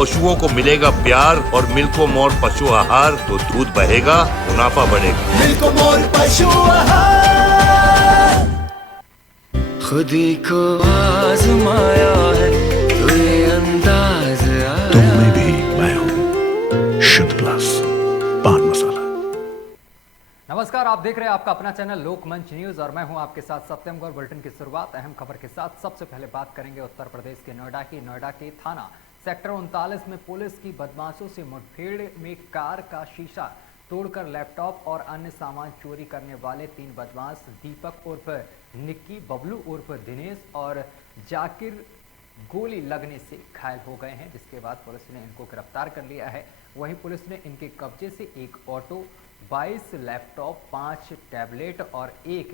पशुओं को मिलेगा प्यार और मिल्को मोर पशु आहार तो दूध बहेगा, मुनाफा बढ़ेगा। मिल्को मोर पशु आहार। खुदी को आजमाया है तो ये अंदाज आया। तुम में भी मैं हूँ शुद्ध प्लस पान मसाला। नमस्कार, आप देख रहे हैं आपका अपना चैनल लोकमंच न्यूज और मैं हूं आपके साथ सत्यम गौर। बुलेटिन की शुरुआत अहम खबर के साथ। सबसे पहले बात करेंगे उत्तर प्रदेश के नोएडा की। नोएडा के थाना सेक्टर 39 में पुलिस की बदमाशों से मुठभेड़ में कार का शीशा तोड़कर लैपटॉप और अन्य सामान चोरी करने वाले 3 बदमाश दीपक उर्फ निक्की, बबलू उर्फ दिनेश और जाकिर गोली लगने से घायल हो गए हैं, जिसके बाद पुलिस ने इनको गिरफ्तार कर लिया है। वहीं पुलिस ने इनके कब्जे से एक ऑटो, 22 लैपटॉप, 5 टैबलेट और एक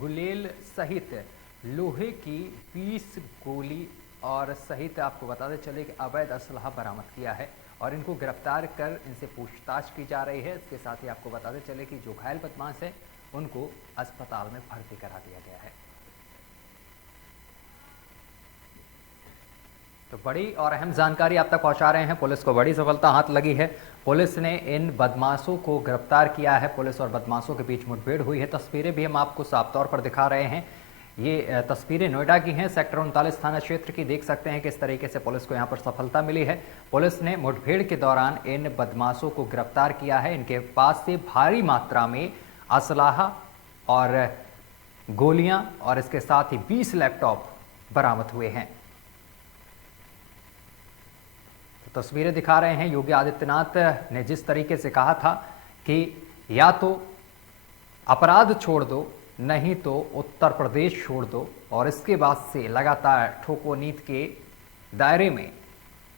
गुलेल सहित लोहे की 20 गोली और सहित आपको बताते चले कि अवैध असलहा बरामद किया है और इनको गिरफ्तार कर इनसे पूछताछ की जा रही है। इसके साथ ही आपको बताते चले कि जो घायल बदमाश है उनको अस्पताल में भर्ती करा दिया गया है। तो बड़ी और अहम जानकारी आप तक पहुंचा रहे हैं। पुलिस को बड़ी सफलता हाथ लगी है। पुलिस ने इन बदमाशों को गिरफ्तार किया है। पुलिस और बदमाशों के बीच मुठभेड़ हुई है। तस्वीरें भी हम आपको साफ तौर पर दिखा रहे हैं। ये तस्वीरें नोएडा की हैं, सेक्टर 39 थाना क्षेत्र की। देख सकते हैं किस तरीके से पुलिस को यहाँ पर सफलता मिली है। पुलिस ने मुठभेड़ के दौरान इन बदमाशों को गिरफ्तार किया है। इनके पास से भारी मात्रा में असलाहा और गोलियां और इसके साथ ही 20 लैपटॉप बरामद हुए हैं। तो तस्वीरें दिखा रहे हैं। योगी आदित्यनाथ ने जिस तरीके से कहा था कि या तो अपराध छोड़ दो, नहीं तो उत्तर प्रदेश छोड़ दो, और इसके बाद से लगातार ठोको नीति के दायरे में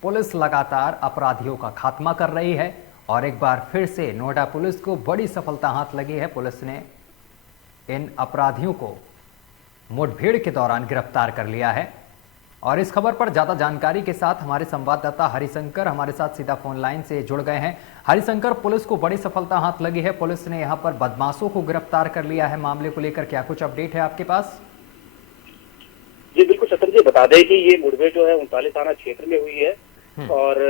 पुलिस लगातार अपराधियों का खात्मा कर रही है। और एक बार फिर से नोएडा पुलिस को बड़ी सफलता हाथ लगी है। पुलिस ने इन अपराधियों को मुठभेड़ के दौरान गिरफ्तार कर लिया है। और इस खबर पर ज्यादा जानकारी के साथ हमारे संवाददाता हरिशंकर हमारे साथ सीधा फोन लाइन से जुड़ गए हैं। हरिशंकर, पुलिस को बड़ी सफलता हाथ लगी है। पुलिस ने यहां पर बदमाशों को गिरफ्तार कर लिया है। मामले को लेकर क्या कुछ अपडेट है आपके पास? जी बिल्कुल सत्यम जी, बता दें कि ये मुठभेड़ जो है 39 थाना क्षेत्र में हुई है और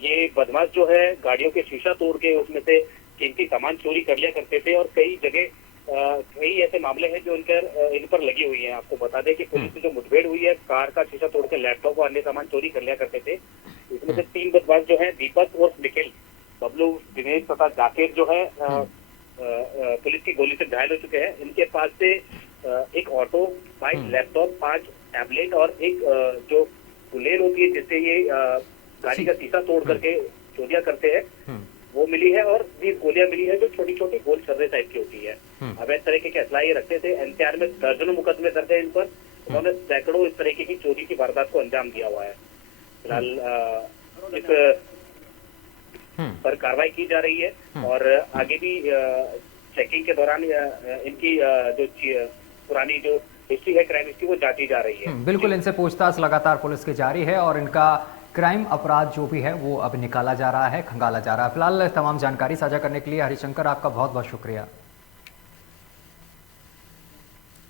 ये बदमाश जो है गाड़ियों के शीशा तोड़ के उसमें से कीमती सामान चोरी कर लिया करते थे और कई जगह कई ऐसे मामले हैं जो इन पर लगी हुई हैं। आपको बता दें कि पुलिस से जो मुठभेड़ हुई है, कार का शीशा तोड़ के लैपटॉप और अन्य सामान चोरी कर लिया करते थे। इसमें से 3 बदमाश जो है दीपक और निखिल, बबलू, दिनेश तथा जाकिर जो है पुलिस की गोली से घायल हो चुके हैं। इनके पास से एक ऑटो, 22 लैपटॉप, 5 टैबलेट और एक जो गुलेल होती है जिससे ये गाड़ी का शीशा तोड़ करके चोरियां करते हैं, वो मिली है और 20 गोलियां मिली है जो छोटी छोटी गोल छर्रे टाइप की होती है। अवैध तरीके के असला ये रखते थे। एनसीआर में दर्जनों मुकदमे दर्ज है इन पर। उन्होंने सैकड़ों इस तरीके की चोरी की वारदात को अंजाम दिया हुआ है। फिलहाल इस पर कार्रवाई की जा रही है और आगे भी चेकिंग के दौरान इनकी जो पुरानी जो हिस्ट्री है, क्राइम हिस्ट्री, वो जांची जा रही है। बिल्कुल, इनसे पूछताछ लगातार पुलिस की जारी है और इनका क्राइम अपराध जो भी है वो अब निकाला जा रहा है, खंगाला जा रहा है। फिलहाल तमाम जानकारी साझा करने के लिए हरिशंकर आपका बहुत बहुत शुक्रिया।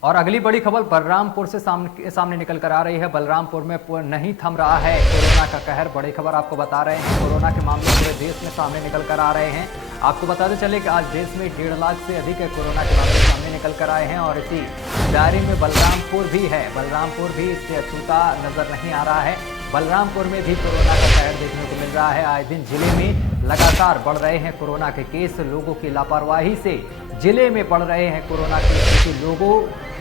और अगली बड़ी खबर बलरामपुर से सामने निकल कर आ रही है। बलरामपुर में नहीं थम रहा है कोरोना का कहर। बड़ी खबर आपको बता रहे हैं। कोरोना के मामले पूरे देश में सामने निकल कर आ रहे हैं। आपको बताते चले कि आज देश में 1.5 लाख से अधिक कोरोना के मामले सामने निकल कर आए हैं और इसी दायरे में बलरामपुर भी है। बलरामपुर भी इससे अछूता नजर नहीं आ रहा है। बलरामपुर में भी कोरोना का कहर देखने को मिल रहा है। आए दिन जिले में लगातार बढ़ रहे हैं कोरोना के केस। लोगों की लापरवाही से जिले में बढ़ रहे हैं कोरोना के केस। लोगों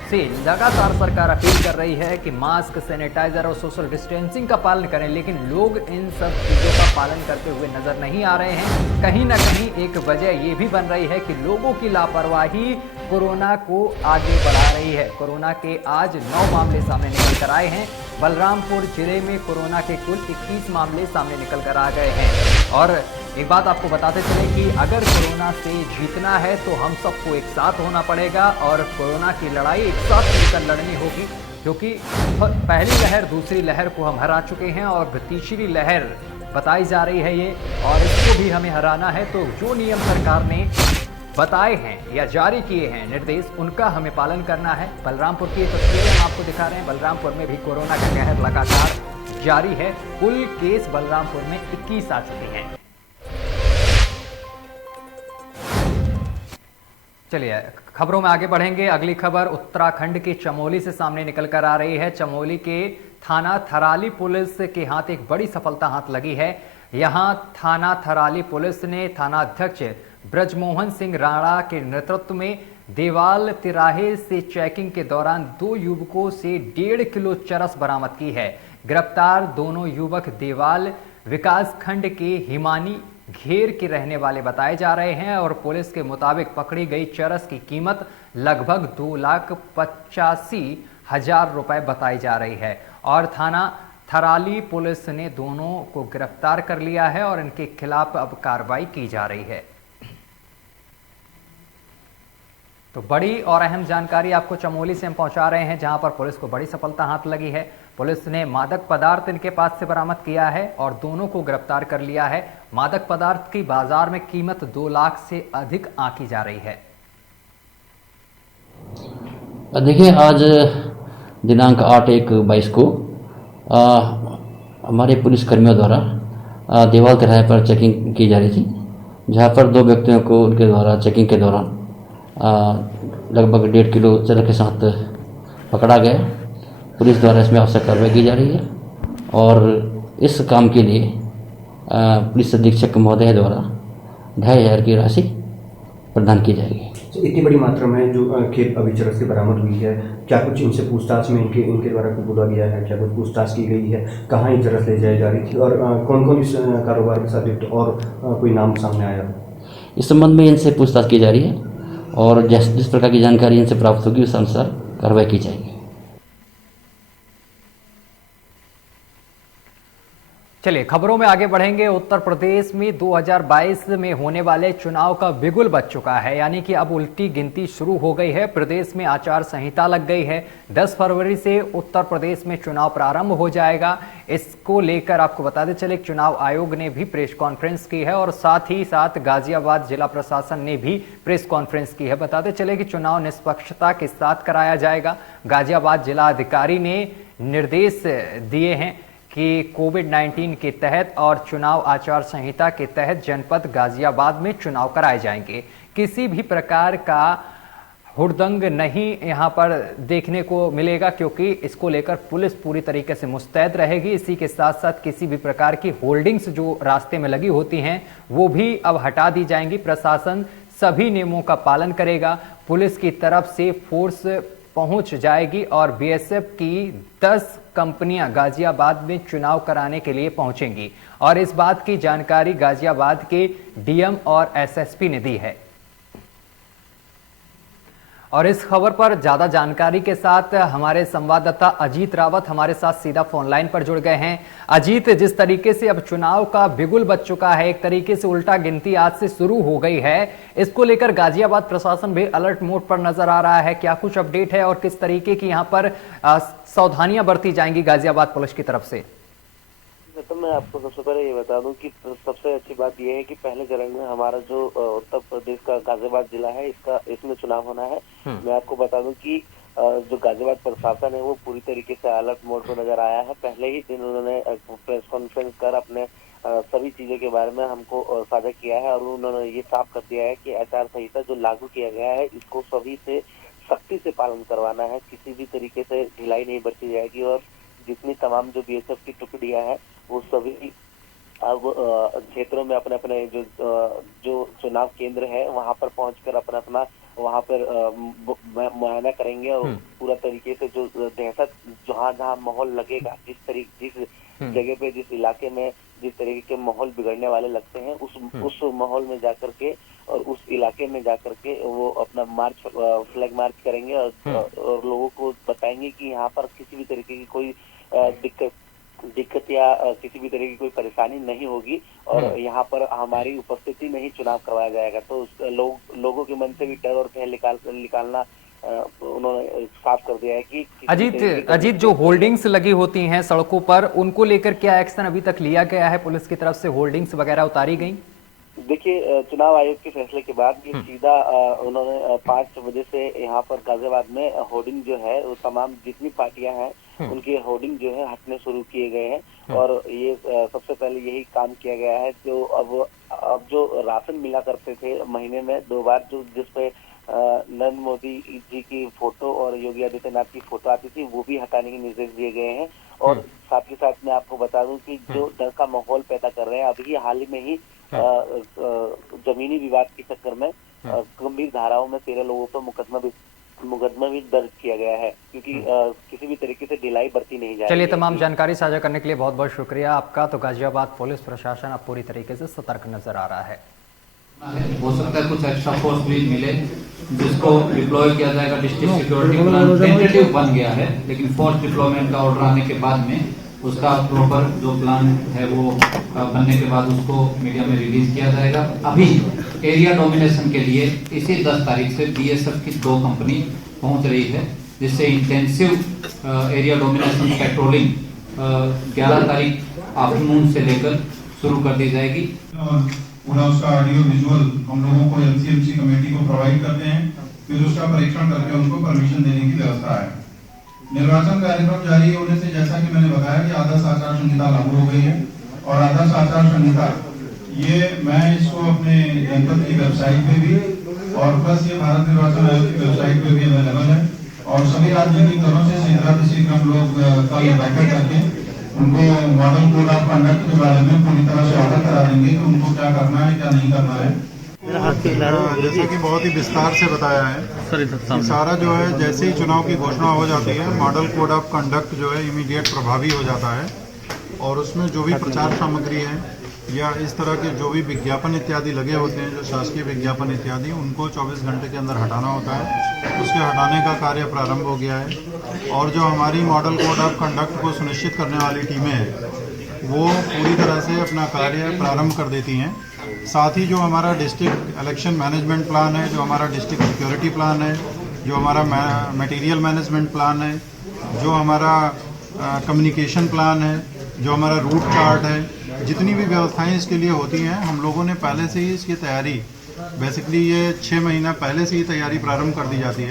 से लगातार सरकार अपील कर रही है कि मास्क, सैनिटाइजर और सोशल डिस्टेंसिंग का पालन करें, लेकिन लोग इन सब चीज़ों का पालन करते हुए नजर नहीं आ रहे हैं। कहीं ना कहीं एक वजह ये भी बन रही है कि लोगों की लापरवाही कोरोना को आगे बढ़ा रही है। कोरोना के आज 9 मामले सामने निकल कर आए हैं। बलरामपुर जिले में कोरोना के कुल 21 मामले सामने निकल कर आ गए हैं। और एक बात आपको बताते चले कि अगर कोरोना से जीतना है तो हम सबको एक साथ होना पड़ेगा और कोरोना की लड़ाई एक साथ मिलकर लड़नी होगी, क्योंकि पहली लहर, दूसरी लहर को हम हरा चुके हैं और तीसरी लहर बताई जा रही है ये, और इसको भी हमें हराना है। तो जो नियम सरकार ने बताए हैं या जारी किए हैं निर्देश, उनका हमें पालन करना है। बलरामपुर की तस्वीरें हम आपको दिखा रहे हैं। बलरामपुर में भी कोरोना का कहर लगातार जारी है। कुल केस बलरामपुर में 21 आ चुके हैं। चलिए खबरों में आगे बढ़ेंगे। अगली खबर उत्तराखंड के चमोली से सामने निकल कर आ रही है। चमोली के थाना थराली पुलिस के हाथ एक बड़ी सफलता हाथ लगी है। यहां थाना थराली पुलिस ने थाना अध्यक्ष ब्रजमोहन सिंह राणा के नेतृत्व में देवाल तिराहे से चेकिंग के दौरान 2 युवकों से 1.5 किलो चरस बरामद की है। गिरफ्तार दोनों युवक देवाल विकास खंड के हिमानी घेर के रहने वाले बताए जा रहे हैं और पुलिस के मुताबिक पकड़ी गई चरस की कीमत लगभग 2,85,000 रुपए बताई जा रही है और थाना थराली पुलिस ने दोनों को गिरफ्तार कर लिया है और इनके खिलाफ अब कार्रवाई की जा रही है। तो बड़ी और अहम जानकारी आपको चमोली से हम पहुंचा रहे हैं, जहां पर पुलिस को बड़ी सफलता हाथ लगी है। पुलिस ने मादक पदार्थ इनके पास से बरामद किया है और दोनों को गिरफ्तार कर लिया है। मादक पदार्थ की बाजार में कीमत 2 लाख से अधिक आंकी जा रही है। देखिए, आज दिनांक 8/1/22 को हमारे पुलिसकर्मियों द्वारा देवाल तिराहे पर चेकिंग की जा रही थी, जहां पर 2 व्यक्तियों को उनके द्वारा चेकिंग के दौरान लगभग 1.5 किलो चरस के साथ पकड़ा गया। पुलिस द्वारा इसमें आवश्यक कार्रवाई की जा रही है और इस काम के लिए पुलिस अधीक्षक महोदय द्वारा 2,500 की राशि प्रदान की जाएगी। इतनी बड़ी मात्रा में जो खेत अभी चरस से बरामद हुई है, क्या कुछ इनसे पूछताछ में इनके द्वारा कुछ बोला गया है? क्या कुछ पूछताछ की गई है? कहाँ ये चरस ले जाई जा रही थी और कौन कौन इस कारोबार के साथ युक्त और कोई नाम सामने आया? इस संबंध में इनसे पूछताछ की जा रही है और जिस प्रकार की जानकारी इनसे प्राप्त होगी उस अनुसार कार्रवाई की जाएगी। चलिए खबरों में आगे बढ़ेंगे। उत्तर प्रदेश में 2022 में होने वाले चुनाव का बिगुल बज चुका है, यानी कि अब उल्टी गिनती शुरू हो गई है। प्रदेश में आचार संहिता लग गई है। 10 फरवरी से उत्तर प्रदेश में चुनाव प्रारंभ हो जाएगा। इसको लेकर आपको बताते चले चुनाव आयोग ने भी प्रेस कॉन्फ्रेंस की है और साथ ही साथ गाजियाबाद जिला प्रशासन ने भी प्रेस कॉन्फ्रेंस की है। बताते चले कि चुनाव निष्पक्षता के साथ कराया जाएगा। गाजियाबाद जिला अधिकारी ने निर्देश दिए हैं कि कोविड-19 के तहत और चुनाव आचार संहिता के तहत जनपद गाजियाबाद में चुनाव कराए जाएंगे। किसी भी प्रकार का हुड़दंग नहीं यहां पर देखने को मिलेगा, क्योंकि इसको लेकर पुलिस पूरी तरीके से मुस्तैद रहेगी। इसी के साथ साथ किसी भी प्रकार की होल्डिंग्स जो रास्ते में लगी होती हैं वो भी अब हटा दी जाएंगी। प्रशासन सभी नियमों का पालन करेगा। पुलिस की तरफ से फोर्स पहुंच जाएगी और बीएसएफ की 10 कंपनियां गाजियाबाद में चुनाव कराने के लिए पहुंचेंगी और इस बात की जानकारी गाजियाबाद के डीएम और एसएसपी ने दी है। और इस खबर पर ज्यादा जानकारी के साथ हमारे संवाददाता अजीत रावत हमारे साथ सीधा फोन लाइन पर जुड़ गए हैं। अजीत, जिस तरीके से अब चुनाव का बिगुल बज चुका है, एक तरीके से उल्टा गिनती आज से शुरू हो गई है, इसको लेकर गाजियाबाद प्रशासन भी अलर्ट मोड पर नजर आ रहा है। क्या कुछ अपडेट है और किस तरीके की यहाँ पर सावधानियां बरती जाएंगी गाजियाबाद पुलिस की तरफ से? तो मैं आपको सबसे पहले ये बता दूं कि सबसे अच्छी बात यह है कि पहले चरण में हमारा जो उत्तर प्रदेश का गाजियाबाद जिला है इसमें चुनाव होना है। मैं आपको बता दूं कि जो गाजियाबाद प्रशासन है वो पूरी तरीके से अलर्ट मोड पर नजर आया है। पहले ही दिन उन्होंने प्रेस कॉन्फ्रेंस कर अपने सभी चीजों के बारे में हमको साझा किया है और उन्होंने ये साफ कर दिया है कि आचार संहिता जो लागू किया गया है इसको सभी से सख्ती से पालन करवाना है। किसी भी तरीके से ढिलाई नहीं बरती जाएगी और जितनी तमाम जो बीएसएफ की टुकड़ियां हैं वो सभी अब क्षेत्रों में अपने अपने जो चुनाव केंद्र है वहां पर पहुंचकर अपना वहां पर मुआयना करेंगे और पूरा तरीके से जो दहशत जहां माहौल लगेगा, जिस जगह पे जिस इलाके में जिस तरीके के माहौल बिगड़ने वाले लगते हैं उस माहौल में जाकर के और उस इलाके में जाकर के वो अपना मार्च फ्लैग मार्च करेंगे और लोगों को बताएंगे कि यहाँ पर किसी भी तरीके की कोई दिक्कत या किसी भी तरह की कोई परेशानी नहीं होगी और यहाँ पर हमारी उपस्थिति में ही चुनाव करवाया जाएगा। तो लोगों के मन से भी डर और भय निकालना उन्होंने साफ कर दिया है कि अजीत जो होल्डिंग्स लगी होती हैं सड़कों पर, उनको लेकर क्या एक्शन अभी तक लिया गया है? पुलिस की तरफ से होल्डिंग्स वगैरह उतारी गई? देखिए, चुनाव आयोग के फैसले के बाद ये सीधा उन्होंने 5 बजे से यहाँ पर गाजियाबाद में होर्डिंग जो है वो तमाम जितनी पार्टियां हैं उनके होर्डिंग जो है हटने शुरू किए गए हैं। और ये सबसे पहले यही काम किया गया है। जो अब जो राशन मिला करते थे महीने में 2 बार, जो जिसपे नरेंद्र मोदी जी की फोटो और योगी आदित्यनाथ की फोटो आती थी, वो भी हटाने के निर्देश दिए गए हैं। और साथ ही साथ मैं आपको बता दूं कि जो डर का माहौल पैदा कर रहे हैं, अभी हाल ही में ही जमीनी विवाद के चक्कर में गंभीर धाराओं में 13 लोगों पर मुकदमा भी दर्ज किया गया है, क्योंकि किसी भी तरीके से ढिलाई बरती नहीं जाएगी। चलिए, तमाम जानकारी साझा करने के लिए बहुत बहुत शुक्रिया आपका। तो गाजियाबाद पुलिस प्रशासन अब पूरी तरीके से सतर्क नजर आ रहा है। हो सकता है कुछ एक्स्ट्रा फोर्स भी मिले, जिसको डिप्लॉय किया जाएगा। डिस्ट्रिक्ट सिक्योरिटी प्लान टेंटेटिव बन गया है, लेकिन फोर्स डिप्लॉयमेंट का ऑर्डर आने के बाद में उसका प्रॉपर जो प्लान है वो बनने के बाद उसको मीडिया में रिलीज किया जाएगा। अभी एरिया डोमिनेशन के लिए इसी 10 तारीख से बीएसएफ की 2 कंपनी पहुंच रही है, जिससे इंटेंसिव एरिया डोमिनेशन पेट्रोलिंग 11 तारीख आफ्टरनून से लेकर शुरू कर दी जाएगी। पूरा उसका ऑडियो विजुअल हम लोगों को एलसीएमसी कमेटी को प्रोवाइड करते हैं, फिर उसका परीक्षण करके उनको परमिशन देने की व्यवस्था है। निर्वाचन कार्यक्रम जारी होने से, जैसा कि मैंने बताया, कि आदर्श आचार संहिता लागू हो गई है। और आदर्श आचार संहिता ये मैं इसको अपने जनपद की वेबसाइट पे भी और प्लस ये भारत निर्वाचन आयोग की वेबसाइट पे भी अवेलेबल है। और सभी राजनीतिक दलों से शीघ्र हम लोग कल बैठक करके उनको मॉडल कोड ऑफ कंडक्ट के बारे में पूरी तरह से अवगत करा देंगे कि उनको क्या करना है, क्या नहीं करना है। जैसा कि बहुत ही विस्तार से बताया है, सारा जो है जैसे ही चुनाव की घोषणा हो जाती है, मॉडल कोड ऑफ कंडक्ट जो है इमीडिएट प्रभावी हो जाता है। और उसमें जो भी प्रचार सामग्री है या इस तरह के जो भी विज्ञापन इत्यादि लगे होते हैं, जो शासकीय विज्ञापन इत्यादि, उनको 24 घंटे के अंदर हटाना होता है। उसके हटाने का कार्य प्रारंभ हो गया है। और जो हमारी मॉडल कोड ऑफ कंडक्ट को सुनिश्चित करने वाली टीमें हैं, वो पूरी तरह से अपना कार्य प्रारंभ कर देती हैं। साथ ही जो हमारा डिस्ट्रिक्ट इलेक्शन मैनेजमेंट प्लान है, जो हमारा डिस्ट्रिक्ट सिक्योरिटी प्लान है, जो हमारा मटेरियल मैनेजमेंट प्लान है, जो हमारा कम्युनिकेशन प्लान है, जो हमारा रूट चार्ट है, जितनी भी व्यवस्थाएं इसके लिए होती हैं, हम लोगों ने पहले से ही इसकी तैयारी, बेसिकली ये 6 महीना पहले से ही तैयारी प्रारंभ कर दी जाती है।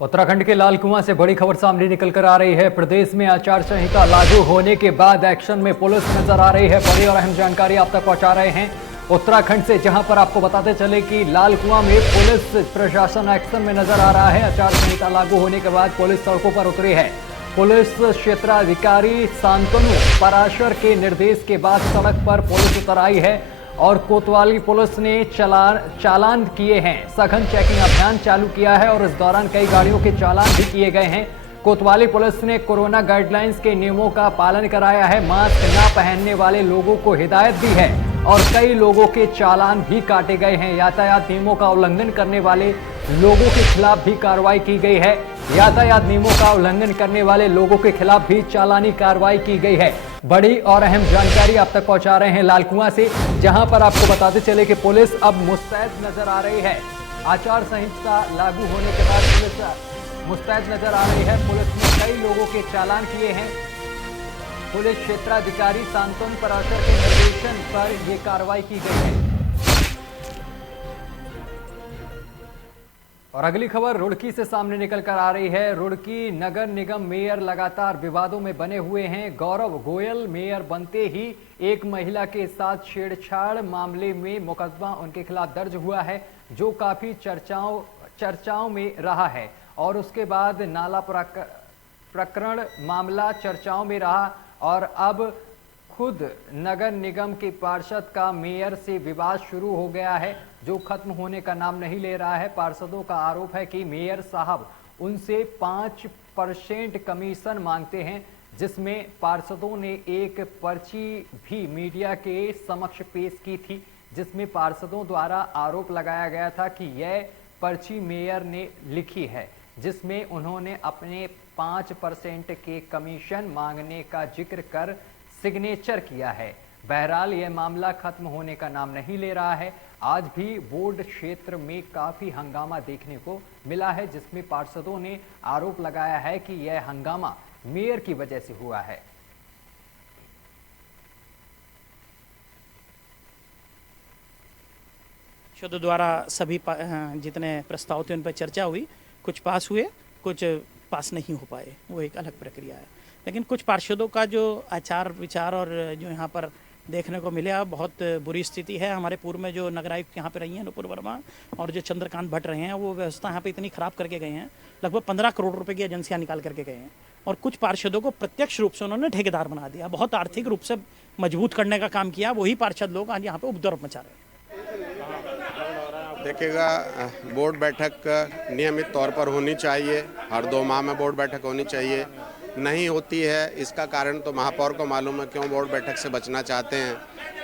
उत्तराखंड के लाल कुआं से बड़ी खबर सामने निकल कर आ रही है। प्रदेश में आचार संहिता लागू होने के बाद एक्शन में पुलिस नजर आ रही है। बड़ी और अहम जानकारी आप तक पहुंचा रहे हैं उत्तराखंड से, जहां पर आपको बताते चले कि लाल कुआं में पुलिस प्रशासन एक्शन में नजर आ रहा है। आचार संहिता लागू होने के बाद पुलिस सड़कों पर उतरी है। पुलिस क्षेत्राधिकारी शांतनु पराशर के निर्देश के बाद सड़क पर पुलिस उतर आई है और कोतवाली पुलिस ने चालान किए हैं। सघन चेकिंग अभियान चालू किया है और इस दौरान कई गाड़ियों के चालान भी किए गए हैं। कोतवाली पुलिस ने कोरोना गाइडलाइंस के नियमों का पालन कराया है। मास्क न पहनने वाले लोगों को हिदायत दी है और कई लोगों के चालान भी काटे गए हैं। यातायात नियमों का उल्लंघन करने वाले लोगों के खिलाफ भी कार्रवाई की गई है। यातायात नियमों का उल्लंघन करने वाले लोगों के खिलाफ भी चालानी कार्रवाई की गई है। बड़ी और अहम जानकारी आप तक पहुंचा रहे हैं लाल कुआं से, जहां पर आपको बताते चले कि पुलिस अब मुस्तैद नजर आ रही है। आचार संहिता लागू होने के बाद पुलिस मुस्तैद नजर आ रही है। पुलिस ने कई लोगों के चालान किए हैं। पुलिस क्षेत्राधिकारी शांतनु पराशर के निर्देशन पर यह कार्रवाई की गई है। और अगली खबर रुड़की से सामने निकल कर आ रही है। रुड़की नगर निगम मेयर लगातार विवादों में बने हुए हैं। गौरव गोयल मेयर बनते ही एक महिला के साथ छेड़छाड़ मामले में मुकदमा उनके खिलाफ दर्ज हुआ है, जो काफी चर्चाओं में रहा है। और उसके बाद नाला प्रकरण मामला चर्चाओं में रहा और अब खुद नगर निगम के पार्षद का मेयर से विवाद शुरू हो गया है, जो खत्म होने का नाम नहीं ले रहा है। पार्षदों का आरोप है कि मेयर साहब उनसे 5% कमीशन मांगते हैं, जिसमें पार्षदों ने एक पर्ची भी मीडिया के समक्ष पेश की थी, जिसमें पार्षदों द्वारा आरोप लगाया गया था कि यह पर्ची मेयर ने लिखी है, जिसमें उन्होंने अपने 5% के कमीशन मांगने का जिक्र कर सिग्नेचर किया है। बहरहाल यह मामला खत्म होने का नाम नहीं ले रहा है। आज भी बोर्ड क्षेत्र में काफी हंगामा देखने को मिला है, जिसमें पार्षदों ने आरोप लगाया है कि यह हंगामा मेयर की वजह से हुआ है। पार्षदों द्वारा सभी जितने प्रस्ताव थे उन पर चर्चा हुई, कुछ पास हुए, कुछ पास नहीं हो पाए, वो एक अलग प्रक्रिया है। लेकिन कुछ पार्षदों का जो आचार विचार और जो यहाँ पर देखने को मिला, बहुत बुरी स्थिति है। हमारे पूर्व में जो नगर आयुक्त यहाँ पे रही हैं नुपुर वर्मा और जो चंद्रकांत भट्ट रहे हैं, वो व्यवस्था यहाँ पे इतनी ख़राब करके गए हैं, लगभग 15 करोड़ रुपए की एजेंसियाँ निकाल करके गए हैं। और कुछ पार्षदों को प्रत्यक्ष रूप से उन्होंने ठेकेदार बना दिया, बहुत आर्थिक रूप से मजबूत करने का काम किया। वही पार्षद लोग आज यहाँ पे उपद्रव मचा रहे हैं। देखिएगा, बोर्ड बैठक नियमित तौर पर होनी चाहिए, हर 2 माह में बोर्ड बैठक होनी चाहिए। नहीं होती है, इसका कारण तो महापौर को मालूम है क्यों बोर्ड बैठक से बचना चाहते हैं।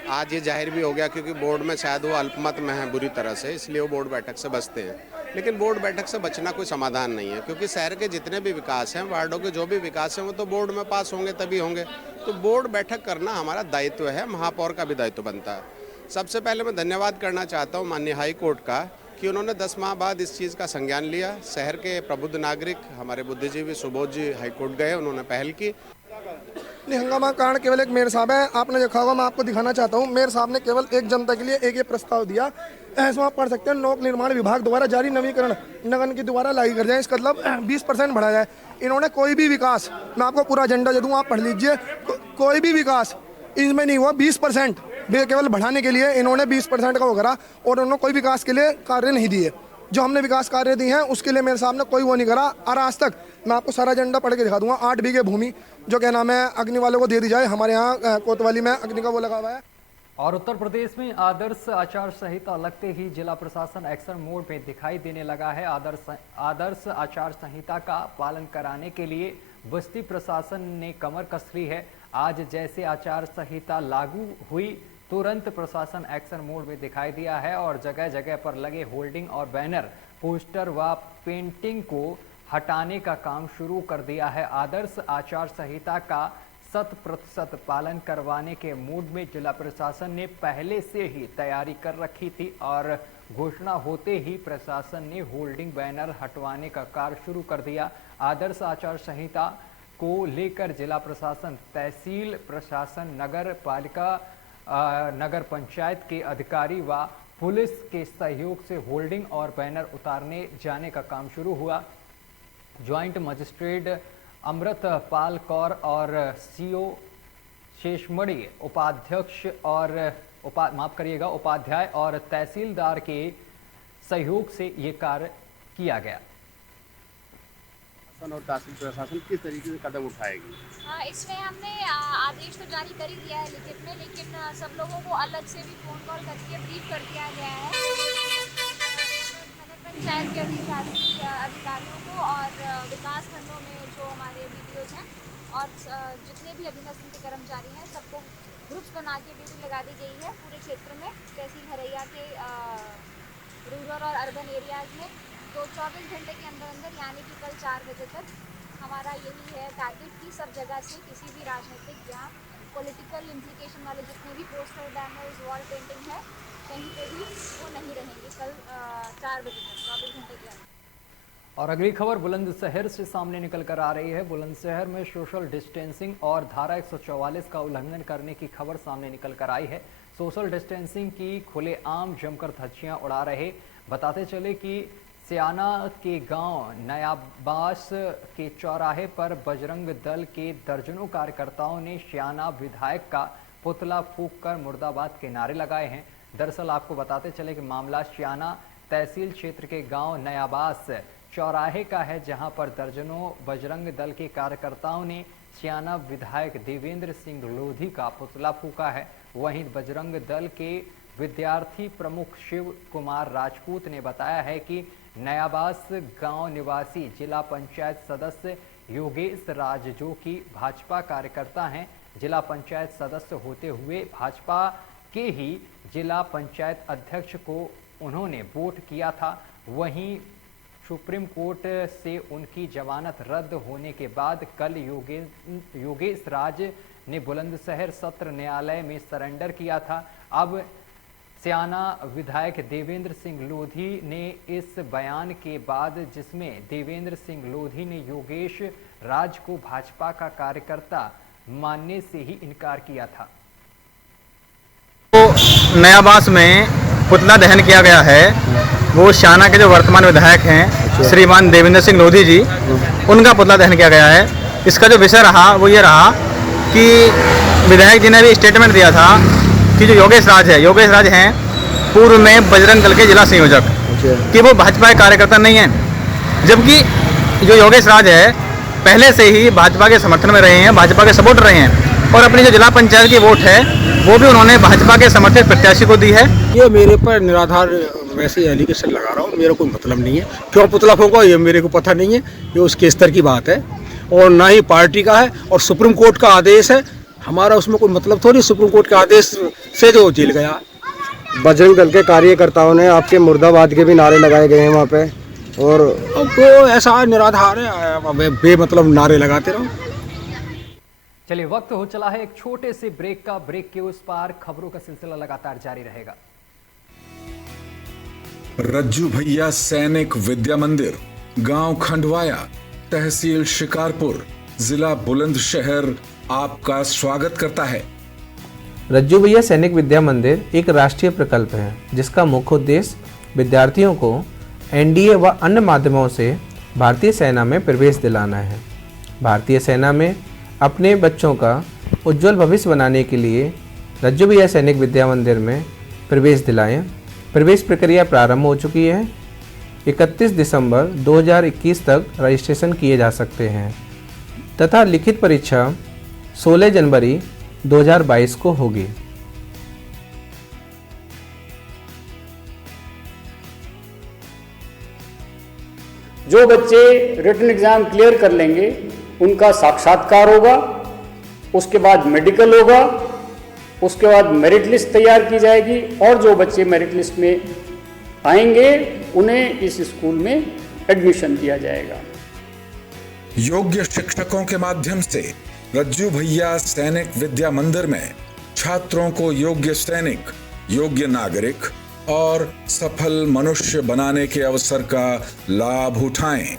आज ये जाहिर भी हो गया क्योंकि बोर्ड में शायद वो अल्पमत में है बुरी तरह से, इसलिए वो बोर्ड बैठक से बचते हैं। लेकिन बोर्ड बैठक से बचना कोई समाधान नहीं है, क्योंकि शहर के जितने भी विकास हैं, वार्डों के जो भी विकास हैं, वो तो बोर्ड में पास होंगे तभी होंगे। तो बोर्ड बैठक करना हमारा दायित्व है, महापौर का भी दायित्व बनता है। सबसे पहले मैं धन्यवाद करना चाहता हूँ माननीय हाई कोर्ट का कि उन्होंने 10 माह बाद इस चीज़ का संज्ञान लिया। शहर के प्रबुद्ध नागरिक, हमारे बुद्धिजीवी सुबोध जी हाई कोर्ट गए, उन्होंने पहल की। हंगामा कारण केवल एक मेयर साहब है। आपने देखा होगा, मैं आपको दिखाना चाहता हूँ, मेयर साहब ने केवल एक जनता के लिए एक ये प्रस्ताव दिया। ऐसा आप पढ़ सकते हैं, लोक निर्माण विभाग द्वारा जारी नवीकरण नगन के द्वारा लागू कर जाए, इसका मतलब 20% बढ़ा जाए। इन्होंने कोई भी विकास, मैं आपको पूरा एजेंडा दे दूँ, आप पढ़ लीजिए, कोई भी विकास इसमें नहीं हुआ। 20% केवल बढ़ाने के लिए इन्होंने 20% का वो करा और उन्होंने कोई विकास के लिए कार्य नहीं दिए। जो हमने विकास कार्य दिए हैं उसके लिए मेरे साहब ने कोई वो नहीं करा। और आज तक मैं आपको सारा एजेंडा पढ़ के दिखा दूंगा। 8 बीघे भूमि जो क्या नाम है अग्नि वालों को दे दी जाए, हमारे यहाँ कोतवाली में अग्नि का वो लगा हुआ है। और उत्तर प्रदेश में आदर्श आचार संहिता लगते ही जिला प्रशासन एक्शन मोड में दिखाई देने लगा है। आदर्श आचार संहिता का पालन कराने के लिए बस्ती प्रशासन ने कमर कस ली है। आज जैसे आचार संहिता लागू हुई, तुरंत प्रशासन एक्शन मोड में दिखाई दिया है और जगह जगह पर लगे होल्डिंग और बैनर, पोस्टर व पेंटिंग को हटाने का काम शुरू कर दिया है। आदर्श आचार संहिता का 100% पालन करवाने के मूड में जिला प्रशासन ने पहले से ही तैयारी कर रखी थी और घोषणा होते ही प्रशासन ने होल्डिंग बैनर हटवाने का कार्य शुरू कर दिया। आदर्श आचार संहिता को लेकर जिला प्रशासन, तहसील प्रशासन, नगर पालिका, नगर पंचायत के अधिकारी व पुलिस के सहयोग से होल्डिंग और बैनर उतारने जाने का काम शुरू हुआ। ज्वाइंट मजिस्ट्रेट अमृतपाल कौर और सीओ शेषमणि उपाध्यक्ष और उपाध्याय और तहसीलदार के सहयोग से ये कार्य किया गया। और तहसील प्रशासन किस तरीके से कदम उठाएगी? इसमें हमने आदेश तो जारी कर ही दिया है लिखित में, लेकिन सब लोगों को अलग से भी फोन कॉल करके ब्रीफ कर दिया गया है। नगर पंचायत के अधिकारियों को और विकास खंडों में जो हमारे वीडियोज हैं और जितने भी अधीनस्थ के कर्मचारी हैं, सबको ग्रुप्स बना के ड्यूटी लगा दी गई है पूरे क्षेत्र में। तहसील हरैया के रूरल और अर्बन एरियाज में तो 24 घंटे के अंदर अंदर, यानी कि कल 4 बजे तक हमारा यही है टारगेट कि सब जगह से किसी भी राजनीतिक या पॉलिटिकल इम्प्लीकेशन वाले जितने भी पोस्टर, बैनर्स, वॉल पेंटिंग है, कहीं पे भी वो नहीं रहेंगे कल 4 बजे तक, 24 घंटे के अंदर। और अगली खबर बुलंदशहर से सामने निकल कर आ रही है। बुलंदशहर में सोशल डिस्टेंसिंग और धारा 144 का उल्लंघन करने की खबर सामने निकल कर आई है। सोशल डिस्टेंसिंग की खुलेआम जमकर धज्जियां उड़ा रहे। बताते चले कि सियाना के गांव नयाबास के चौराहे पर बजरंग दल के दर्जनों कार्यकर्ताओं ने सियाना विधायक का पुतला फूंककर मुर्दाबाद के नारे लगाए हैं। दरअसल आपको बताते चले कि मामला सियाना तहसील क्षेत्र के गांव नयाबास चौराहे का है, जहां पर दर्जनों बजरंग दल के कार्यकर्ताओं ने सियाना विधायक देवेंद्र सिंह लोधी का पुतला फूंका है। वहीं बजरंग दल के विद्यार्थी प्रमुख शिव कुमार राजपूत ने बताया है कि नयाबास गांव निवासी जिला पंचायत सदस्य योगेश राज, जो कि भाजपा कार्यकर्ता हैं, जिला पंचायत सदस्य होते हुए भाजपा के ही जिला पंचायत अध्यक्ष को उन्होंने वोट किया था। वहीं सुप्रीम कोर्ट से उनकी जमानत रद्द होने के बाद कल योगेश राज ने बुलंदशहर सत्र न्यायालय में सरेंडर किया था। अब सियाना विधायक देवेंद्र सिंह लोधी ने इस बयान के बाद, जिसमें देवेंद्र सिंह लोधी ने योगेश राज को भाजपा का कार्यकर्ता मानने से ही इनकार किया था। तो नयाबास में पुतला दहन किया गया है वो शाना के जो वर्तमान विधायक हैं श्रीमान देवेंद्र सिंह लोधी जी, उनका पुतला दहन किया गया है। इसका जो विषय रहा वो ये रहा कि विधायक जी ने भी स्टेटमेंट दिया था कि जो योगेश राज हैं पूर्व में बजरंग दल के जिला संयोजक, कि वो भाजपा के कार्यकर्ता नहीं हैं, जबकि जो योगेश राज है पहले से ही भाजपा के समर्थन में रहे हैं, भाजपा के सपोर्ट रहे हैं और अपनी जो जिला पंचायत की वोट है वो भी उन्होंने भाजपा के समर्थित प्रत्याशी को दी है। ये मेरे पर निराधार वैसे एलिगेशन लगा रहा हूँ, मेरा कोई मतलब नहीं है। क्यों पुतला फूंका ये मेरे को पता नहीं है, ये उसके स्तर की बात है और ना ही पार्टी का है और सुप्रीम कोर्ट का आदेश है, हमारा उसमें कोई मतलब थोड़ी। सुप्रीम कोर्ट के आदेश से जो जेल गया। बजरंग दल के कार्यकर्ताओं ने आपके मुर्दाबाद के भी नारे लगाए गए हैं वहाँ पे, और तो ऐसा निराधार है, बेमतलब नारे लगाते रहो। चलिए वक्त हो चला है एक छोटे से ब्रेक का। ब्रेक के उस पार खबरों का सिलसिला लगातार जारी रहेगा। रज्जू भैया सैनिक विद्या मंदिर, गांव खंडवाया, तहसील शिकारपुर, जिला बुलंदशहर आपका स्वागत करता है। रज्जू भैया सैनिक विद्या मंदिर एक राष्ट्रीय प्रकल्प है जिसका मुख्य उद्देश्य विद्यार्थियों को एनडीए व अन्य माध्यमों से भारतीय सेना में प्रवेश दिलाना है। भारतीय सेना में अपने बच्चों का उज्जवल भविष्य बनाने के लिए रज्जू भैया सैनिक विद्या मंदिर में प्रवेश दिलाएं। प्रवेश प्रक्रिया प्रारंभ हो चुकी है। 31 दिसंबर 2021 तक रजिस्ट्रेशन किए जा सकते हैं तथा लिखित परीक्षा 16 जनवरी 2022 को होगी। जो बच्चे रिटन एग्जाम क्लियर कर लेंगे उनका साक्षात्कार होगा, उसके बाद मेडिकल होगा, उसके बाद मेरिट लिस्ट तैयार की जाएगी और जो बच्चे मेरिट लिस्ट में आएंगे उन्हें इस स्कूल में एडमिशन दिया जाएगा। योग्य शिक्षकों के माध्यम से रज्जू भैया सैनिक विद्या मंदिर में छात्रों को योग्य सैनिक, योग्य नागरिक और सफल मनुष्य बनाने के अवसर का लाभ उठाएं।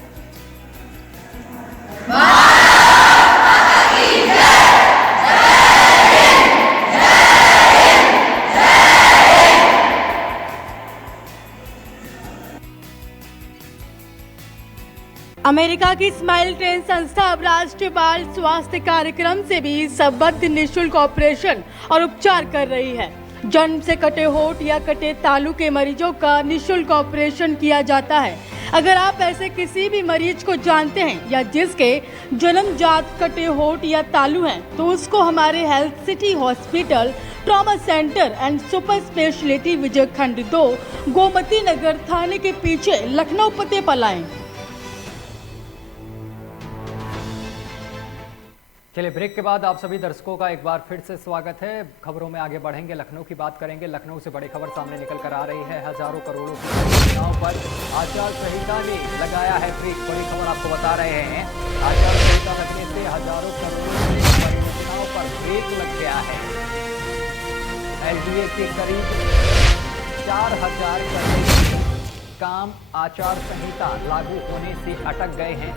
अमेरिका की स्माइल ट्रेन संस्था अब राष्ट्रीय बाल स्वास्थ्य कार्यक्रम से भी संबद्ध निःशुल्क ऑपरेशन और उपचार कर रही है। जन्म से कटे होठ या कटे तालू के मरीजों का निःशुल्क ऑपरेशन किया जाता है। अगर आप ऐसे किसी भी मरीज को जानते हैं या जिसके जन्मजात कटे होठ या तालू हैं, तो उसको हमारे health city hospital trauma centre and super speciality Vijay Khand 2 Gomti Nagar थाने के पीछे लखनऊ पते पर लाएं। चलिए ब्रेक के बाद आप सभी दर्शकों का एक बार फिर से स्वागत है। खबरों में आगे बढ़ेंगे, लखनऊ की बात करेंगे। लखनऊ से बड़ी खबर सामने निकल कर आ रही है। हजारों करोड़ों की परियोजनाओं पर आचार संहिता ने लगाया है ब्रेक। बड़ी खबर आपको बता रहे हैं, आचार संहिता लगने से हजारों करोड़ों की परियोजनाओं पर ब्रेक लग गया है। एलडीए के करीब 4000 करोड़ काम आचार संहिता लागू होने से अटक गए हैं।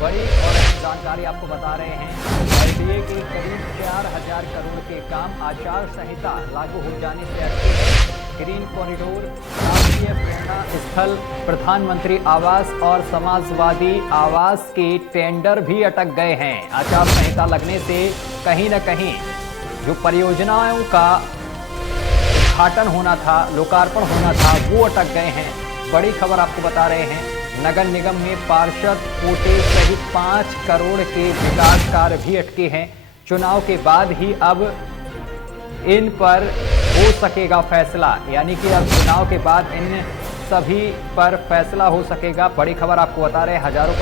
बड़ी और जानकारी आपको बता रहे हैं, एलडीए के करीब 4000 करोड़ के काम आचार संहिता लागू हो जाने से अटके हैं। ग्रीन कॉरिडोर, राष्ट्रीय प्रेरणा स्थल, प्रधानमंत्री आवास और समाजवादी आवास के टेंडर भी अटक गए हैं। आचार संहिता लगने से कहीं न कहीं जो परियोजनाओं का उद्घाटन होना था, लोकार्पण होना था, वो अटक गए हैं। बड़ी खबर आपको बता रहे हैं, नगर निगम में पार्षद कोटे सहित 5 करोड़ के विकास कार्य भी अटके हैं। चुनाव के बाद ही अब इन पर हो सकेगा फैसला, यानी कि अब चुनाव के बाद इन सभी पर फैसला हो सकेगा। बड़ी खबर आपको बता रहे हैं, हजारों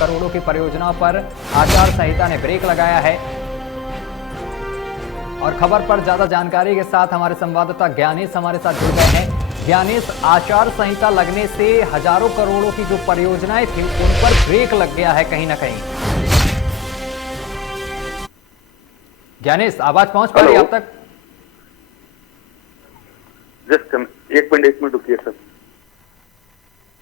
करोड़ों की परियोजनाओं पर आचार संहिता ने ब्रेक लगाया है। और खबर पर ज्यादा जानकारी के साथ हमारे संवाददाता ज्ञानेश हमारे साथ जुड़ गए हैं। ज्ञानेश, आचार संहिता लगने से हजारों करोड़ों की जो परियोजनाएं थी उन पर ब्रेक लग गया है कहीं ना कहीं। ज्ञानेश, आवाज पहुंच पा रही है आप तक? जस्ट एक मिनट रुकिए सर।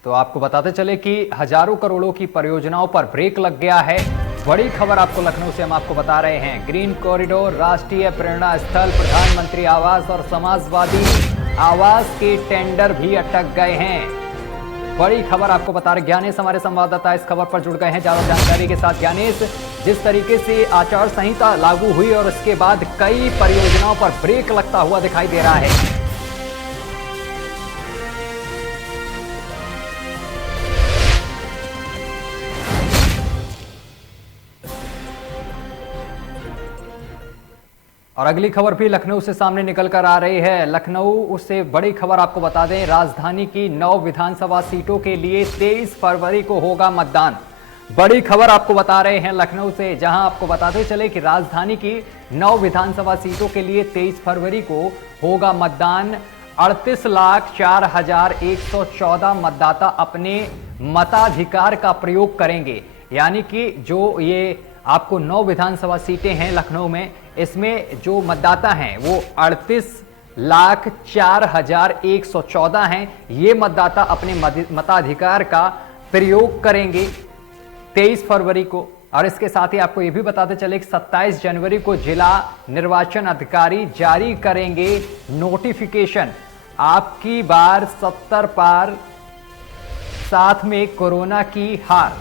तो आपको बताते चले कि हजारों करोड़ों की परियोजनाओं पर ब्रेक लग गया है। बड़ी खबर आपको लखनऊ से हम आपको बता रहे हैं, ग्रीन कॉरिडोर, राष्ट्रीय प्रेरणा स्थल, प्रधानमंत्री आवास और समाजवादी आवास के टेंडर भी अटक गए हैं। बड़ी खबर आपको बता रहे ज्ञानेश हमारे संवाददाता इस खबर पर जुड़ गए हैं ज्यादा जानकारी के साथ। ज्ञानेश, जिस तरीके से आचार संहिता लागू हुई और उसके बाद कई परियोजनाओं पर ब्रेक लगता हुआ दिखाई दे रहा है। और अगली खबर भी लखनऊ से सामने निकल कर आ रही है। लखनऊ से बड़ी खबर आपको बता दें, राजधानी की 9 विधानसभा सीटों के लिए 23 फरवरी को होगा मतदान। बड़ी खबर आपको बता रहे हैं लखनऊ से, जहां आपको बताते चले कि राजधानी की 9 विधानसभा सीटों के लिए 23 फरवरी को होगा मतदान। 38,04,114 मतदाता अपने मताधिकार का प्रयोग करेंगे। यानी कि जो ये आपको 9 विधानसभा सीटें हैं लखनऊ में, इसमें जो मतदाता हैं वो 38,04,114 हैं। ये मतदाता अपने मताधिकार का प्रयोग करेंगे 23 फरवरी को। और इसके साथ ही आपको ये भी बताते चले कि 27 जनवरी को जिला निर्वाचन अधिकारी जारी करेंगे नोटिफिकेशन। आपकी बार 70 पार, साथ में कोरोना की हार।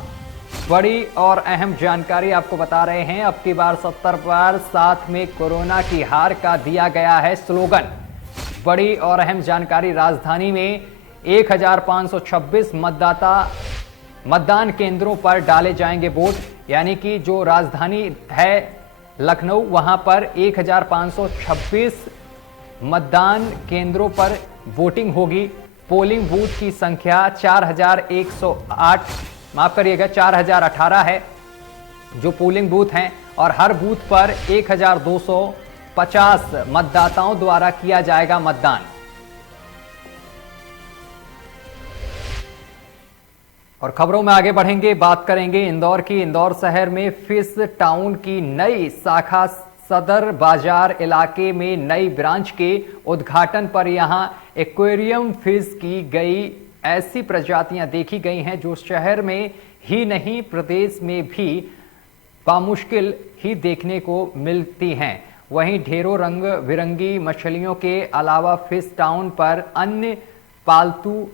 बड़ी और अहम जानकारी आपको बता रहे हैं, अब की बार 70 पार, साथ में कोरोना की हार का दिया गया है स्लोगन। बड़ी और अहम जानकारी, राजधानी में 1526 मतदान केंद्रों पर डाले जाएंगे वोट। यानी कि जो राजधानी है लखनऊ, वहां पर 1526 मतदान केंद्रों पर वोटिंग होगी। पोलिंग बूथ की संख्या 4108, माफ करिएगा 4018 है जो पोलिंग बूथ हैं, और हर बूथ पर 1250 मतदाताओं द्वारा किया जाएगा मतदान। और खबरों में आगे बढ़ेंगे, बात करेंगे इंदौर की। इंदौर शहर में फिश टाउन की नई शाखा सदर बाजार इलाके में नई ब्रांच के उद्घाटन पर यहां एक्वेरियम फिश की गई ऐसी प्रजातियां देखी गई हैं जो शहर में ही नहीं प्रदेश में भी बामुश्किल ही देखने को मिलती हैं। वहीं ढेरों रंग बिरंगी मछलियों के अलावा फिश टाउन पर अन्य पालतू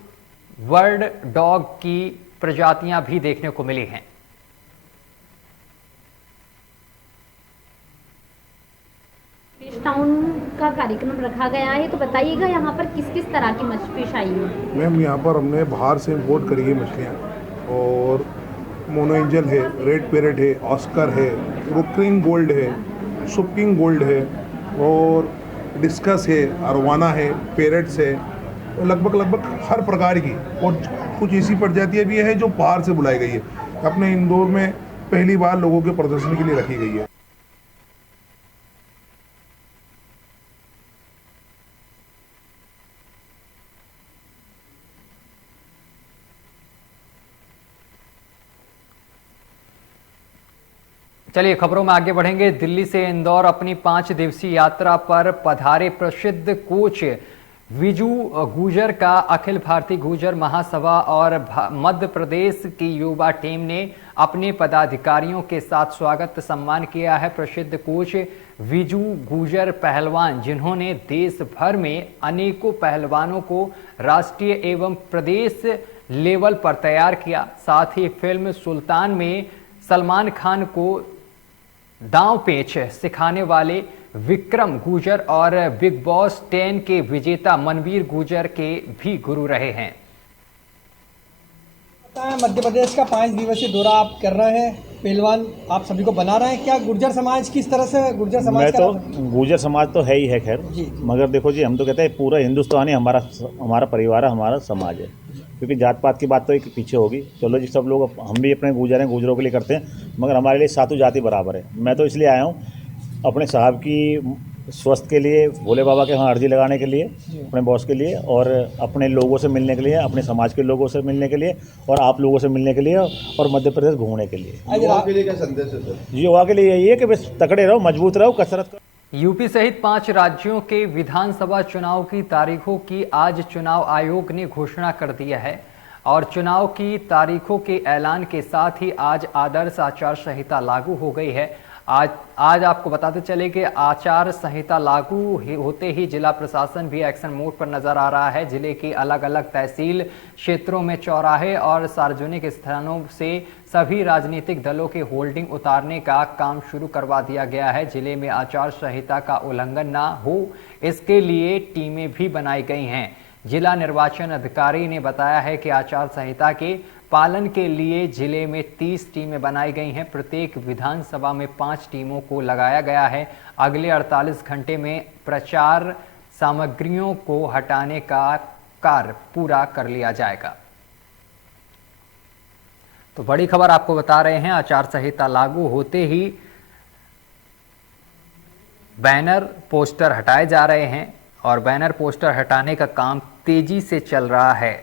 बर्ड डॉग की प्रजातियां भी देखने को मिली हैं। फिश टाउन का कार्यक्रम रखा गया है, तो बताइएगा यहाँ पर किस किस तरह की फिश आई है? मैम यहाँ पर हमने बाहर से इम्पोर्ट करी है मछलियाँ, और मोनो एंजल है, रेड पैरेट है, ऑस्कर है, रुक्रिंग गोल्ड है, सुपिंग गोल्ड है, और डिस्कस है, अरवाना है, पैरेट्स है, लगभग हर प्रकार की। और कुछ ऐसी प्रजातियाँ भी हैं जो बाहर से बुलाई गई है, अपने इंदौर में पहली बार लोगों के प्रदर्शन के लिए रखी गई है। चलिए खबरों में आगे बढ़ेंगे। दिल्ली से इंदौर अपनी 5 दिवसीय यात्रा पर पधारे प्रसिद्ध कोच विजू गुजर का अखिल भारतीय गुजर महासभा और मध्य प्रदेश की युवा टीम ने अपने पदाधिकारियों के साथ स्वागत सम्मान किया है। प्रसिद्ध कोच विजू गुजर पहलवान, जिन्होंने देश भर में अनेकों पहलवानों को राष्ट्रीय एवं प्रदेश लेवल पर तैयार किया। साथ ही फिल्म सुल्तान में सलमान खान को दांव पेच सिखाने वाले विक्रम गुजर और बिग बॉस 10 के विजेता मनवीर गुजर के भी गुरु रहे हैं। मध्य प्रदेश का 5 दिवसीय दौरा आप कर रहे हैं, पहलवान आप सभी को बना रहे हैं। क्या गुर्जर समाज किस तरह से गुर्जर समाज? मैं तो गुर्जर समाज तो है ही है खैर, मगर देखो जी, हम तो कहते हैं पूरा हिंदुस्तान ही हमारा परिवार है, हमारा समाज है। क्योंकि जात पात की बात तो एक पीछे होगी। चलो जी, सब लोग, हम भी अपने गुजर हैं, गुजरों के लिए करते हैं, मगर हमारे लिए सातों जाति बराबर है। मैं तो इसलिए आया हूँ अपने साहब की स्वास्थ्य के लिए, भोले बाबा के यहाँ अर्जी लगाने के लिए, अपने बॉस के लिए, और अपने लोगों से मिलने के लिए, अपने समाज के लोगों से मिलने के लिए, और आप लोगों से मिलने के लिए, और मध्य प्रदेश घूमने के लिए। युवाओं के लिए क्या संदेश है सर? युवा के लिए यही है कि बस तकड़े रहो, मजबूत रहो, कसरत करो। यूपी सहित 5 राज्यों के विधानसभा चुनाव की तारीखों की आज चुनाव आयोग ने घोषणा कर दिया है, और चुनाव की तारीखों के ऐलान के साथ ही आज आदर्श आचार संहिता लागू हो गई है। आज आपको बताते चले कि आचार संहिता लागू होते ही जिला प्रशासन भी एक्शन मोड पर नजर आ रहा है। जिले की अलग अलग तहसील क्षेत्रों में चौराहे और सार्वजनिक स्थानों से सभी राजनीतिक दलों के होल्डिंग उतारने का काम शुरू करवा दिया गया है। जिले में आचार संहिता का उल्लंघन ना हो, इसके लिए टीमें भी बनाई गई हैं। जिला निर्वाचन अधिकारी ने बताया है कि आचार संहिता के पालन के लिए जिले में 30 टीमें बनाई गई हैं। प्रत्येक विधानसभा में 5 टीमों को लगाया गया है। अगले 48 घंटे में प्रचार सामग्रियों को हटाने का कार्य पूरा कर लिया जाएगा। तो बड़ी खबर आपको बता रहे हैं, आचार संहिता लागू होते ही बैनर पोस्टर हटाए जा रहे हैं और बैनर पोस्टर हटाने का काम तेजी से चल रहा है।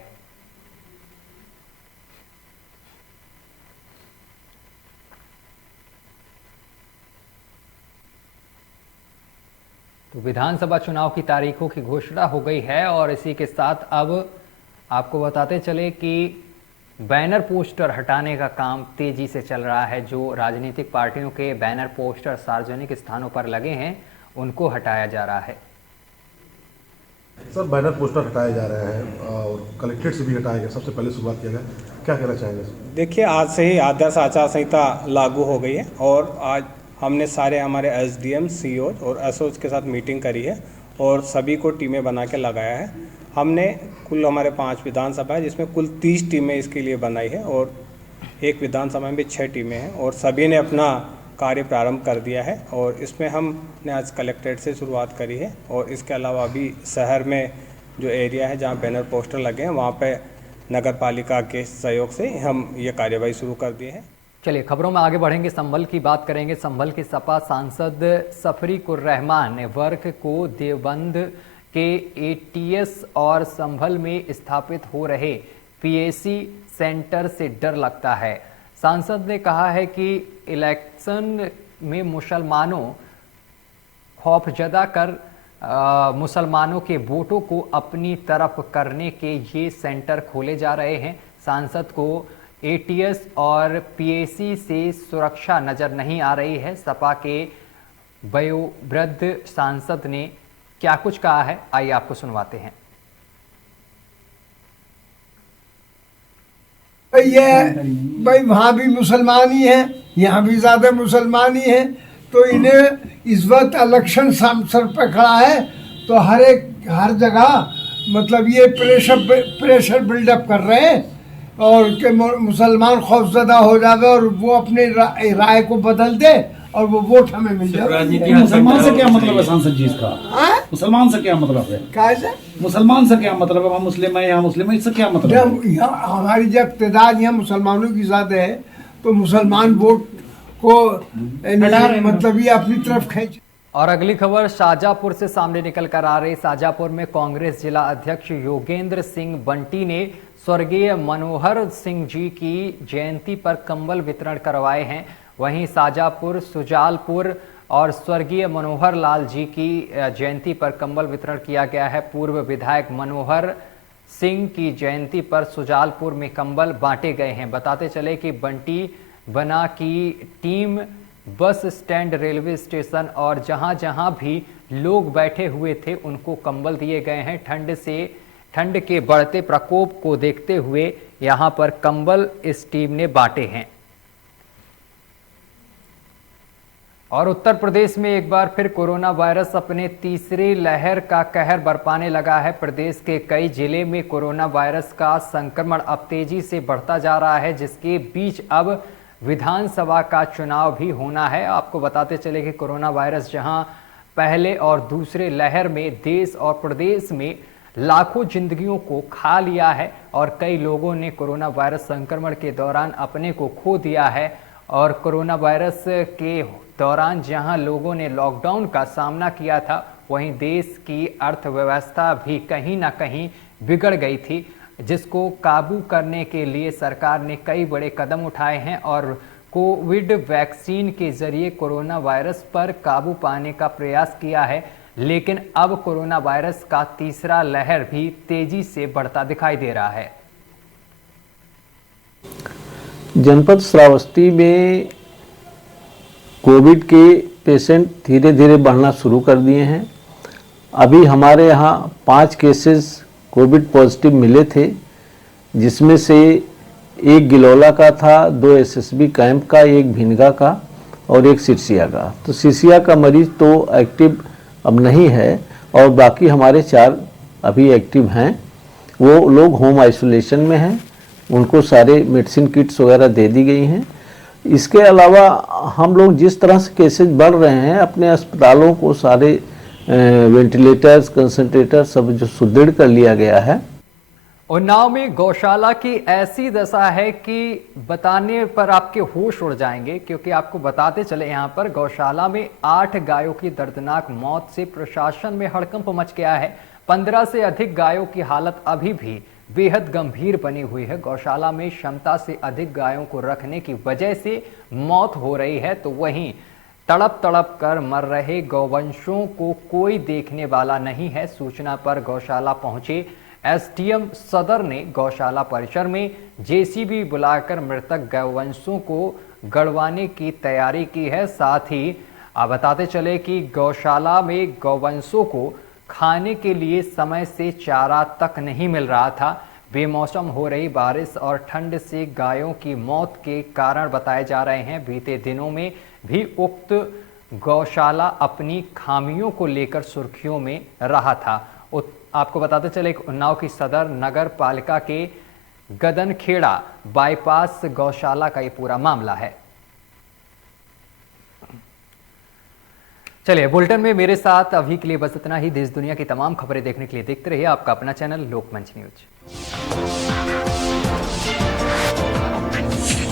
तो विधानसभा चुनाव की तारीखों की घोषणा हो गई है और इसी के साथ अब आपको बताते चले कि बैनर पोस्टर हटाने का काम तेजी से चल रहा है। जो राजनीतिक पार्टियों के बैनर पोस्टर सार्वजनिक स्थानों पर लगे हैं उनको हटाया जा रहा है। सर, बैनर पोस्टर हटाए जा रहे हैं और कलेक्ट्रेट से भी हटाया गया, सबसे पहले शुरुआत किया गया, क्या कहना चाहेंगे? देखिए, आज से ही आदर्श आचार संहिता लागू हो गई है और आज हमने सारे हमारे एसडीएम, सीओ और एसओज के साथ मीटिंग करी है और सभी को टीमें बना के लगाया है। हमने कुल हमारे 5 विधानसभा है जिसमें कुल 30 टीमें इसके लिए बनाई है और एक विधानसभा में भी 6 टीमें हैं और सभी ने अपना कार्य प्रारंभ कर दिया है। और इसमें हमने आज कलेक्ट्रेट से शुरुआत करी है और इसके अलावा भी शहर में जो एरिया है जहाँ बैनर पोस्टर लगे हैं वहाँ पे नगर पालिका के सहयोग से हम ये कार्यवाही शुरू कर दिए हैं। चलिए खबरों में आगे बढ़ेंगे। संभल की बात करेंगे। संभल के सपा सांसद सफरीकुर रहमान ने वर्ग को देवबंद के एटीएस और संभल में स्थापित हो रहे पीएसी सेंटर से डर लगता है। सांसद ने कहा है कि इलेक्शन में मुसलमानों खौफजदा कर मुसलमानों के वोटों को अपनी तरफ करने के ये सेंटर खोले जा रहे हैं। सांसद को एटीएस और पीएसी से सुरक्षा नजर नहीं आ रही है। सपा के वयोवृद्ध सांसद ने क्या कुछ कहा है, आइए आपको सुनवाते हैं। ये भाई वहाँ भी मुसलमान ही है, यहाँ भी ज्यादा मुसलमान ही है, तो इन्हें इस वक्त इलेक्शन सर पे खड़ा है तो हर जगह मतलब ये प्रेशर बिल्डअप कर रहे हैं और के मुसलमान खौफजदा हो जाएगा और वो अपने राय को बदल दे और वो वोट हमें मिल जाए। राजनीति मुसलमान से क्या मतलब है सांसद जी इसका? मुसलमान से क्या मतलब है? कैसे मुसलमान से क्या मतलब है? वहाँ मुस्लिम है, यहाँ मुस्लिम है, इससे क्या मतलब है? हमारी जब तादाद यहाँ मुसलमानों की ज्यादा है तो मुसलमान वोट को मतलब ये अपनी तरफ खींच। और अगली खबर शाजापुर से सामने निकल कर आ रही। शाजापुर में कांग्रेस जिला अध्यक्ष योगेंद्र सिंह बंटी ने स्वर्गीय मनोहर सिंह जी की जयंती पर कंबल वितरण करवाए हैं। वहीं शाजापुर, सुजालपुर और स्वर्गीय मनोहर लाल जी की जयंती पर कंबल वितरण किया गया है। पूर्व विधायक मनोहर सिंह की जयंती पर सुजालपुर में कंबल बांटे गए हैं। बताते चले कि बंटी बना की team bus stand, railway station और जहां जहां भी लोग बैठे हुए थे उनको कंबल दिए गए हैं। ठंड के बढ़ते प्रकोप को देखते हुए यहां पर कंबल इस टीम ने बांटे हैं। और उत्तर प्रदेश में एक बार फिर कोरोना वायरस अपने तीसरी लहर का कहर बरपाने लगा है। प्रदेश के कई जिले में कोरोना वायरस का संक्रमण अब तेजी से बढ़ता जा रहा है, जिसके बीच अब विधानसभा का चुनाव भी होना है। आपको बताते चले कि कोरोना वायरस जहां पहले और दूसरे लहर में देश और प्रदेश में लाखों जिंदगियों को खा लिया है और कई लोगों ने कोरोना वायरस संक्रमण के दौरान अपने को खो दिया है। और कोरोना वायरस के दौरान जहां लोगों ने लॉकडाउन का सामना किया था, वहीं देश की अर्थव्यवस्था भी कहीं ना कहीं बिगड़ गई थी, जिसको काबू करने के लिए सरकार ने कई बड़े कदम उठाए हैं और कोविड वैक्सीन के जरिए कोरोना वायरस पर काबू पाने का प्रयास किया है। लेकिन अब कोरोना वायरस का तीसरा लहर भी तेजी से बढ़ता दिखाई दे रहा है। जनपद श्रावस्ती में कोविड के पेशेंट धीरे धीरे बढ़ना शुरू कर दिए हैं। अभी हमारे यहाँ 5 केसेस कोविड पॉजिटिव मिले थे, जिसमें से एक गिलौला का था, 2 एसएसबी कैंप का, एक भिनगा का और एक सिरसिया का। तो सिरसिया का मरीज तो एक्टिव अब नहीं है और बाकी हमारे 4 अभी एक्टिव हैं। वो लोग होम आइसोलेशन में हैं, उनको सारे मेडिसिन किट्स वगैरह दे दी गई हैं। इसके अलावा हम लोग जिस तरह से केसेस बढ़ रहे हैं, अपने अस्पतालों को सारे वेंटिलेटर्स, कंसंट्रेटर सब जो सुदृढ़ कर लिया गया है। उन्नाव में गौशाला की ऐसी दशा है कि बताने पर आपके होश उड़ जाएंगे, क्योंकि आपको बताते चले यहाँ पर गौशाला में 8 गायों की दर्दनाक मौत से प्रशासन में हड़कंप मच गया है। 15 से अधिक गायों की हालत अभी भी बेहद गंभीर बनी हुई है। गौशाला में क्षमता से अधिक गायों को रखने की वजह से मौत हो रही है, तो वहीं तड़प तड़प कर मर रहे गौवंशों को कोई देखने वाला नहीं है। सूचना पर गौशाला पहुंचे एसडीएम सदर ने गौशाला परिसर में जेसीबी बुलाकर मृतक गौवंशों को गड़वाने की तैयारी की है। साथ ही आप बताते चले कि गौशाला में गौवंशों को खाने के लिए समय से चारा तक नहीं मिल रहा था। बेमौसम हो रही बारिश और ठंड से गायों की मौत के कारण बताए जा रहे हैं। बीते दिनों में भी उक्त गौशाला अपनी खामियों को लेकर सुर्खियों में रहा था। आपको बताते चले उन्नाव की सदर नगर पालिका के गदनखेड़ा बाईपास गौशाला का ये पूरा मामला है। चलिए, बुलेटिन में मेरे साथ अभी के लिए बस इतना ही। देश दुनिया की तमाम खबरें देखने के लिए देखते रहिए आपका अपना चैनल लोकमंच न्यूज।